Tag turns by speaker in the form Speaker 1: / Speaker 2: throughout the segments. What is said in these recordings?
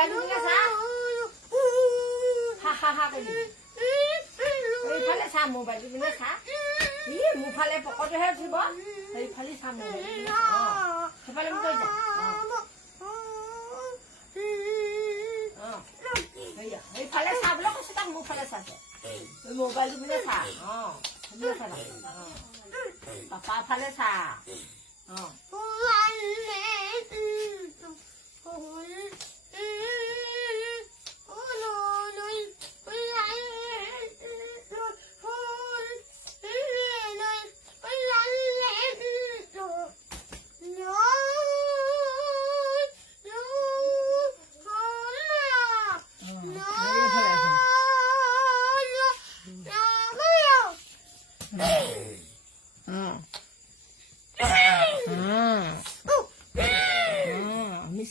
Speaker 1: বাইরে নিয়ে যা। হা হা হা করি এইফালে চা মোবাইলটো পিনে চা ই, মোৰ ফালে পকটোহে উঠিব। সেইফালে চাম মোবাইল সেইফালে মোক কৈ যা সেইফালে চা বোলে, কৈছো তাক মোৰ ফালে চাইছে মোবাইলটো পিনে চা অঁ চা পাপা ফালে চা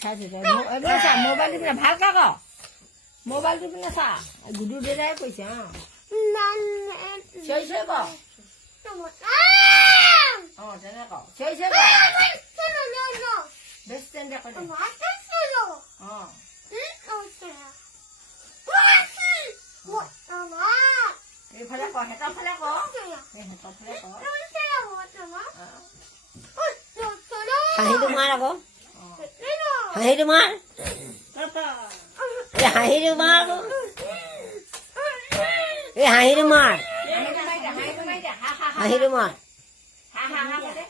Speaker 1: চাইছোঁ দে এইপিনে চা মোবাইলটো পিনে ভালকৈ ক মোবাইলটো পিনে চা গুডু দেউতাই কৈছে অঁ চিঞৰি চিঞৰি ক অঁ তেনে ক চিঞৰি চিঞৰি ক বেছ
Speaker 2: হাঁহিটো মাৰ হাঁহিটো মাৰি
Speaker 1: দে হাঁহিটো মাৰি দে হা হা হা
Speaker 2: হাঁহিটো মাৰ
Speaker 1: হা হা হা কৈ দে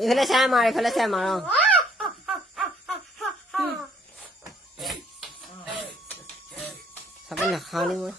Speaker 2: এইফালে চাই মাৰ এইফালে চাই মাৰ অঁ
Speaker 3: Sampai
Speaker 1: nak kau
Speaker 3: ni
Speaker 1: mah.